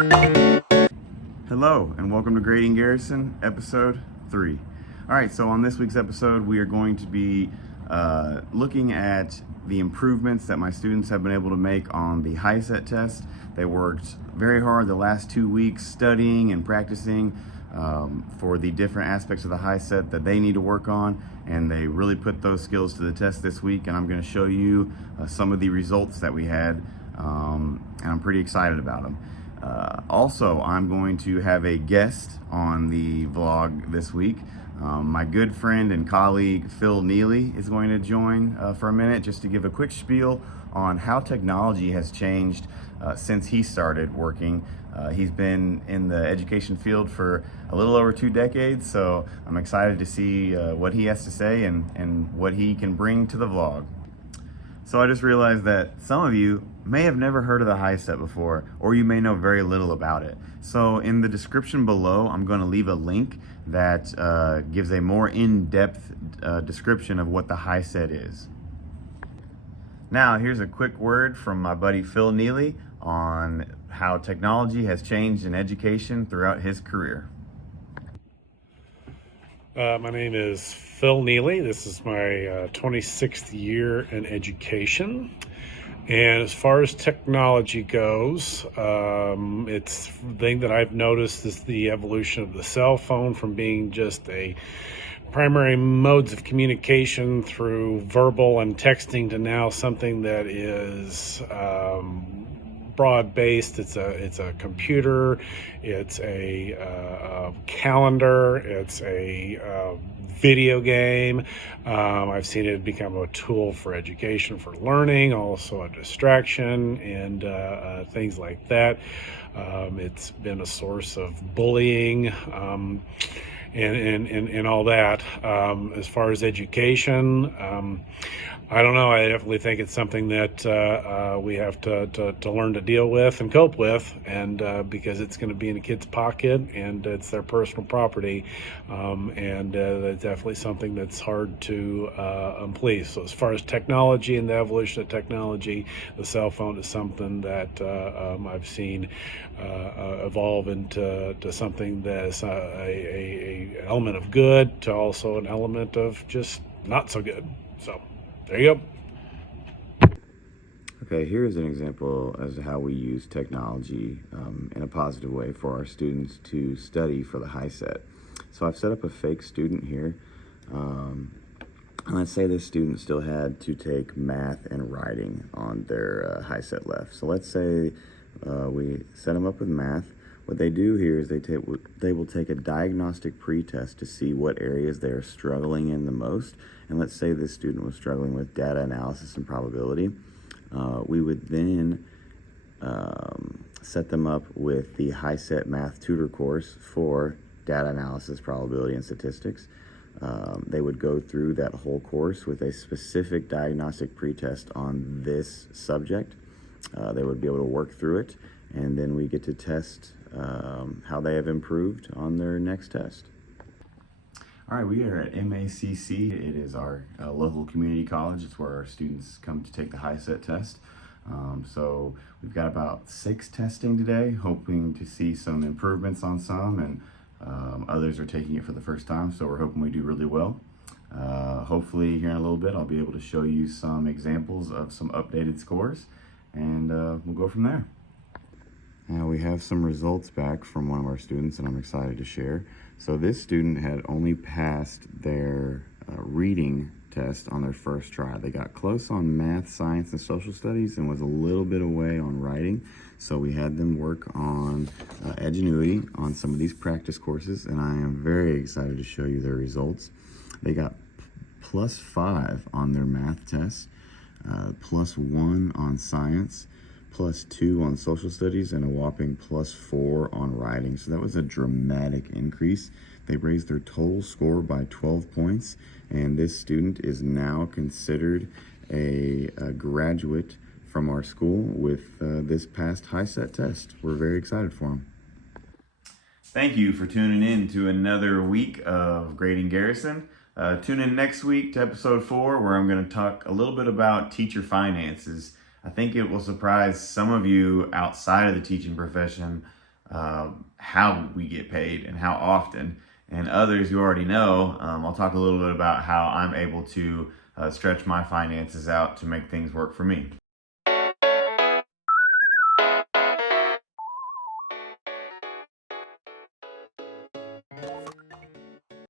Hello and welcome to Grading Garrison, episode 3. Alright, so on this week's episode we are going to be looking at the improvements that my students have been able to make on the HiSET test. They worked very hard the last 2 weeks studying and practicing for the different aspects of the HiSET that they need to work on, and they really put those skills to the test this week, and I'm going to show you some of the results that we had, and I'm pretty excited about them. Also, I'm going to have a guest on the vlog this week. My good friend and colleague Phil Neely is going to join for a minute just to give a quick spiel on how technology has changed since he started working. He's been in the education field for a little over 2 decades, so I'm excited to see what he has to say and what he can bring to the vlog. So I just realized that some of you may have never heard of the HiSET before, or you may know very little about it. So in the description below, I'm going to leave a link that gives a more in-depth description of what the HiSET is. Now, here's a quick word from my buddy Phil Neely on how technology has changed in education throughout his career. My name is Phil Neely. This is my 26th year in education. And as far as technology goes, it's the thing that I've noticed is the evolution of the cell phone from being just a primary modes of communication through verbal and texting to now something that is broad-based. It's a computer, it's a calendar, it's a video game. I've seen it become a tool for education, for learning, also a distraction, and things like that. It's been a source of bullying and all that. As far as education, I don't know. I definitely think it's something that we have to learn to deal with and cope with, and because it's going to be in a kid's pocket and it's their personal property, and that's definitely something that's hard to police. So as far as technology and the evolution of technology, the cell phone is something that I've seen evolve into something that's a element of good to also an element of just not so good. So there you go. Okay, here's an example as to how we use technology in a positive way for our students to study for the HiSET. So I've set up a fake student here. And let's say this student still had to take math and writing on their HiSET left. So let's say we set them up with math. What they do here is they will take a diagnostic pretest to see what areas they are struggling in the most. And let's say this student was struggling with data analysis and probability. We would then set them up with the HiSET Math Tutor course for data analysis, probability, and statistics. They would go through that whole course with a specific diagnostic pretest on this subject. They would be able to work through it, and then we get to test how they have improved on their next test. All right, we are at MACC. It is our local community college. It's where our students come to take the HiSET test. So we've got about 6 testing today, hoping to see some improvements on some, and others are taking it for the first time, so we're hoping we do really well. Hopefully here in a little bit I'll be able to show you some examples of some updated scores, and we'll go from there. Now we have some results back from one of our students, and I'm excited to share. So this student had only passed their reading test on their first try. They got close on math, science, and social studies, and was a little bit away on writing. So we had them work on Edgenuity on some of these practice courses, and I am very excited to show you their results. They got +5 on their math test, +1 on science, +2 on social studies, and a whopping +4 on writing. So that was a dramatic increase. They raised their total score by 12 points, and this student is now considered a graduate from our school with this past HiSET test. We're very excited for him. Thank you for tuning in to another week of Grading Garrison. Tune in next week to episode 4, where I'm going to talk a little bit about teacher finances. I think it will surprise some of you outside of the teaching profession how we get paid and how often. And others you already know. I'll talk a little bit about how I'm able to stretch my finances out to make things work for me.